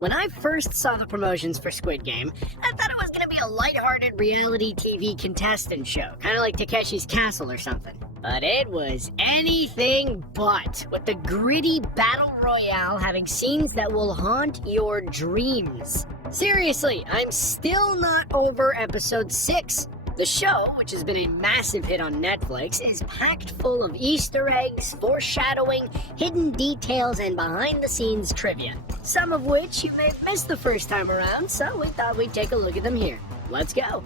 When I first saw the promotions for Squid Game, I thought it was gonna be a lighthearted reality TV contestant show, kind of like Takeshi's Castle or something. But it was anything but, with the gritty battle royale having scenes that will haunt your dreams. Seriously, I'm still not over episode 6. The show, which has been a massive hit on Netflix, is packed full of Easter eggs, foreshadowing, hidden details, and behind-the-scenes trivia. Some of which you may have missed the first time around, so we thought we'd take a look at them here. Let's go.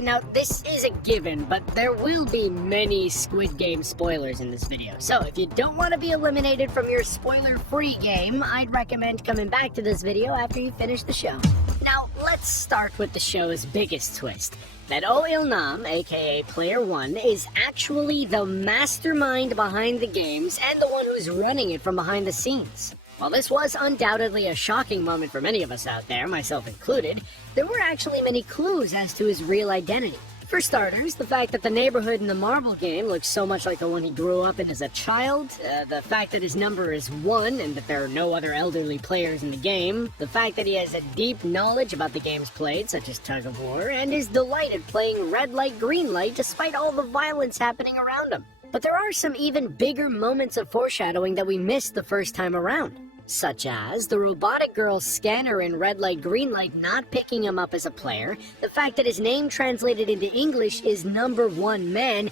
Now this is a given, but there will be many Squid Game spoilers in this video. So if you don't want to be eliminated from your spoiler-free game, I'd recommend coming back to this video after you finish the show. Now, let's start with the show's biggest twist. That Oh Il-nam, aka Player 1, is actually the mastermind behind the games and the one who's running it from behind the scenes. While this was undoubtedly a shocking moment for many of us out there, myself included, there were actually many clues as to his real identity. For starters, the fact that the neighborhood in the marble game looks so much like the one he grew up in as a child, the fact that his number is 1 and that there are no other elderly players in the game, the fact that he has a deep knowledge about the games played, such as tug of war, and is delighted playing red light, green light despite all the violence happening around him. But there are some even bigger moments of foreshadowing that we missed the first time around. Such as the robotic girl's scanner in red light, green light not picking him up as a player, the fact that his name translated into English is number 1 man,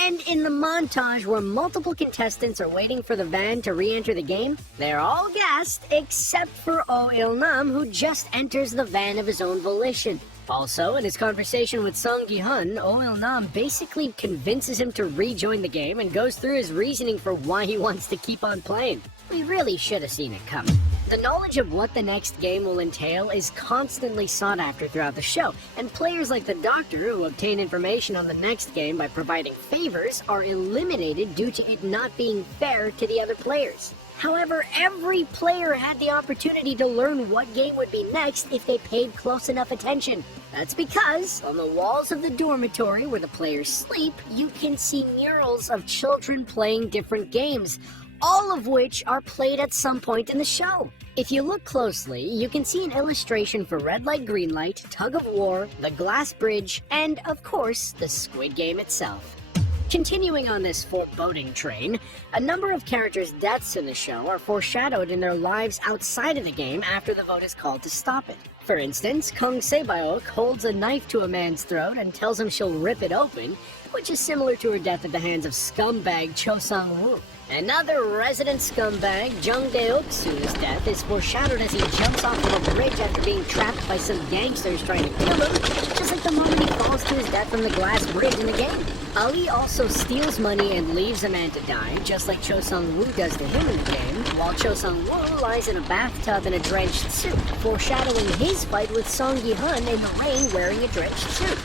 and in the montage where multiple contestants are waiting for the van to re-enter the game, they're all gassed except for Oh Il-nam, who just enters the van of his own volition. Also, in his conversation with Song Gi-hun, Oh Il-nam basically convinces him to rejoin the game and goes through his reasoning for why he wants to keep on playing. We really should have seen it coming. The knowledge of what the next game will entail is constantly sought after throughout the show, and players like the Doctor, who obtain information on the next game by providing favors, are eliminated due to it not being fair to the other players. However, every player had the opportunity to learn what game would be next if they paid close enough attention. That's because, on the walls of the dormitory where the players sleep, you can see murals of children playing different games, all of which are played at some point in the show. If you look closely, you can see an illustration for red light, green light, tug of war, the glass bridge, and of course, the Squid Game itself. Continuing on this foreboding train, a number of characters' deaths in the show are foreshadowed in their lives outside of the game after the vote is called to stop it. For instance, Kong Se-byok holds a knife to a man's throat and tells him she'll rip it open, which is similar to her death at the hands of scumbag Cho Sang-woo. Another resident scumbag, Jung Dae-uk's death is foreshadowed as he jumps off of a bridge after being trapped by some gangsters trying to kill him, just like the moment he falls to his death from the glass bridge in the game. Ali also steals money and leaves a man to die, just like Cho Sang-woo does to him in the game, while Cho Sang-woo lies in a bathtub in a drenched suit, foreshadowing his fight with Song Gi-hun in the rain wearing a drenched suit.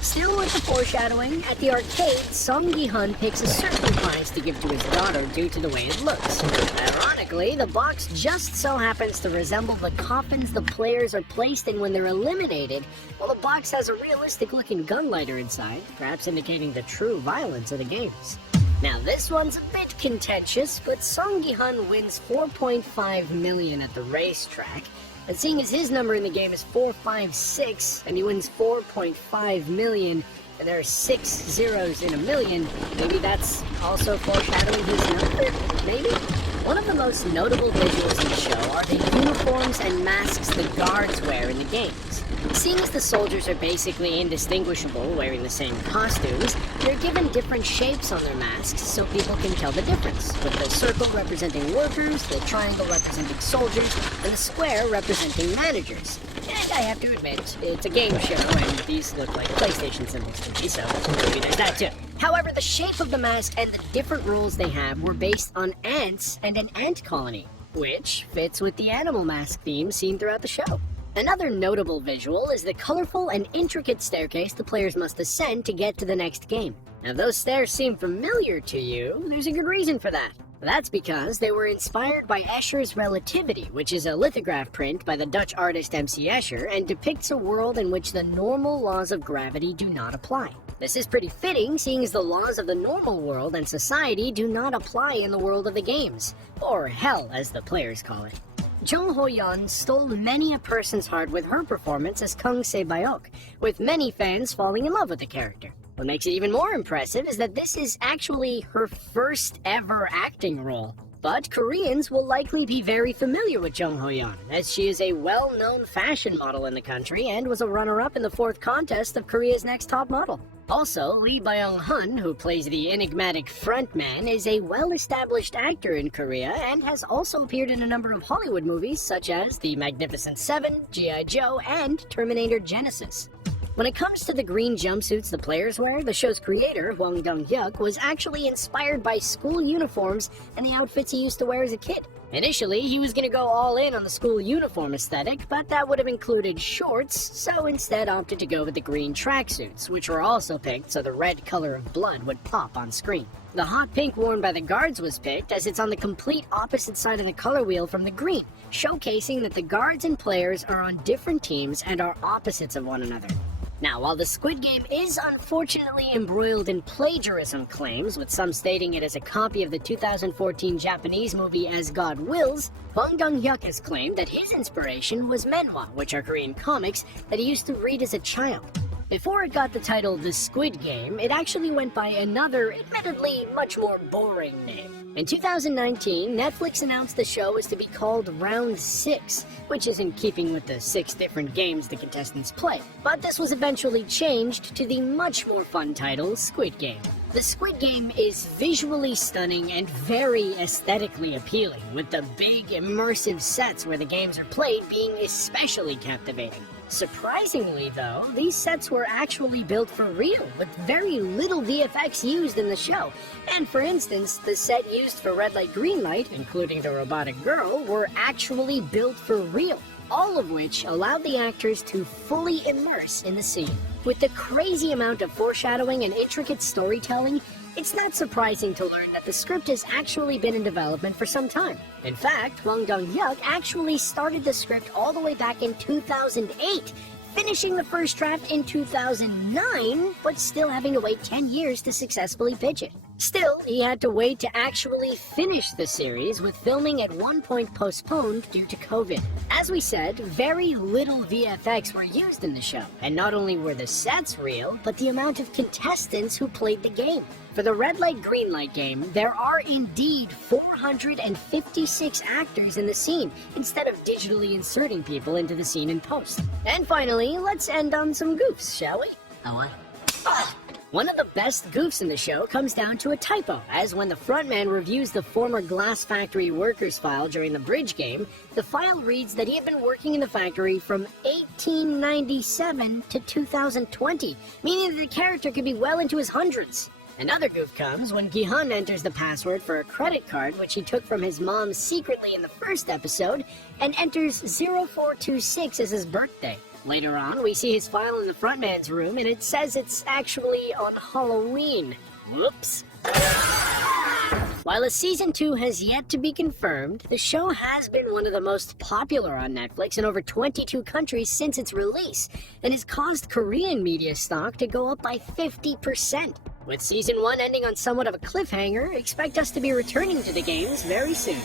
Still with the foreshadowing, at the arcade, Song Gi-hun picks a certain prize to give to his daughter due to the way it looks. Ironically, the box just so happens to resemble the coffins the players are placed in when they're eliminated, while the box has a realistic-looking gun lighter inside, perhaps indicating the true violence of the games. Now this one's a bit contentious, but Song Gi-hun wins 4.5 million at the racetrack, and seeing as his number in the game is 456, and he wins 4.5 million, and there are 6 zeros in a million, maybe that's also foreshadowing his number? Maybe? One of the most notable visuals in the show are the uniforms and masks the guards wear in the games. Seeing as the soldiers are basically indistinguishable wearing the same costumes, they're given different shapes on their masks so people can tell the difference, with the circle representing workers, the triangle representing soldiers, and the square representing managers. And I have to admit, it's a game show and these look like PlayStation symbols to me, so maybe there's that too. However, the shape of the mask and the different rules they have were based on ants and an ant colony, which fits with the animal mask theme seen throughout the show. Another notable visual is the colorful and intricate staircase the players must ascend to get to the next game. Now, if those stairs seem familiar to you, there's a good reason for that. That's because they were inspired by Escher's Relativity, which is a lithograph print by the Dutch artist M.C. Escher and depicts a world in which the normal laws of gravity do not apply. This is pretty fitting, seeing as the laws of the normal world and society do not apply in the world of the games, or hell as the players call it. Jung Ho-yeon stole many a person's heart with her performance as Kang Se-bayok, with many fans falling in love with the character. What makes it even more impressive is that this is actually her first ever acting role. But Koreans will likely be very familiar with Jung Ho-yeon, as she is a well-known fashion model in the country and was a runner-up in the 4th contest of Korea's Next Top Model. Also, Lee Byung-hun, who plays the enigmatic frontman, is a well-established actor in Korea and has also appeared in a number of Hollywood movies such as The Magnificent Seven, G.I. Joe, and Terminator Genesis. When it comes to the green jumpsuits the players wear, the show's creator, Hwang Dong-hyuk, was actually inspired by school uniforms and the outfits he used to wear as a kid. Initially, he was going to go all in on the school uniform aesthetic, but that would have included shorts, so instead opted to go with the green tracksuits, which were also picked so the red color of blood would pop on screen. The hot pink worn by the guards was picked as it's on the complete opposite side of the color wheel from the green, showcasing that the guards and players are on different teams and are opposites of one another. Now, while the Squid Game is unfortunately embroiled in plagiarism claims, with some stating it as a copy of the 2014 Japanese movie As God Wills, Hwang Dong-hyuk has claimed that his inspiration was manhwa, which are Korean comics that he used to read as a child. Before it got the title The Squid Game, it actually went by another, admittedly much more boring name. In 2019, Netflix announced the show was to be called Round 6, which is in keeping with the 6 different games the contestants play. But this was eventually changed to the much more fun title Squid Game. The Squid Game is visually stunning and very aesthetically appealing, with the big immersive sets where the games are played being especially captivating. Surprisingly though, these sets were actually built for real, with very little VFX used in the show. And for instance, the set used for Red Light Green Light, including the robotic girl, were actually built for real, all of which allowed the actors to fully immerse in the scene. With the crazy amount of foreshadowing and intricate storytelling, it's not surprising to learn that the script has actually been in development for some time. In fact, Hwang Dong-hyuk actually started the script all the way back in 2008, finishing the first draft in 2009, but still having to wait 10 years to successfully pitch it. Still, he had to wait to actually finish the series, with filming at one point postponed due to COVID. As we said, very little VFX were used in the show, and not only were the sets real, but the amount of contestants who played the game. For the Red Light Green Light game, there are indeed 456 actors in the scene, instead of digitally inserting people into the scene in post. And finally, let's end on some goofs, shall we? One of the best goofs in the show comes down to a typo, as when the frontman reviews the former glass factory workers file during the bridge game, the file reads that he had been working in the factory from 1897 to 2020, meaning that the character could be well into his hundreds. Another goof comes when Gi-hun enters the password for a credit card which he took from his mom secretly in the first episode, and enters 0426 as his birthday. Later on, we see his file in the frontman's room, and it says it's actually on Halloween. Whoops. While a Season 2 has yet to be confirmed, the show has been one of the most popular on Netflix in over 22 countries since its release, and has caused Korean media stock to go up by 50%. With Season 1 ending on somewhat of a cliffhanger, expect us to be returning to the games very soon.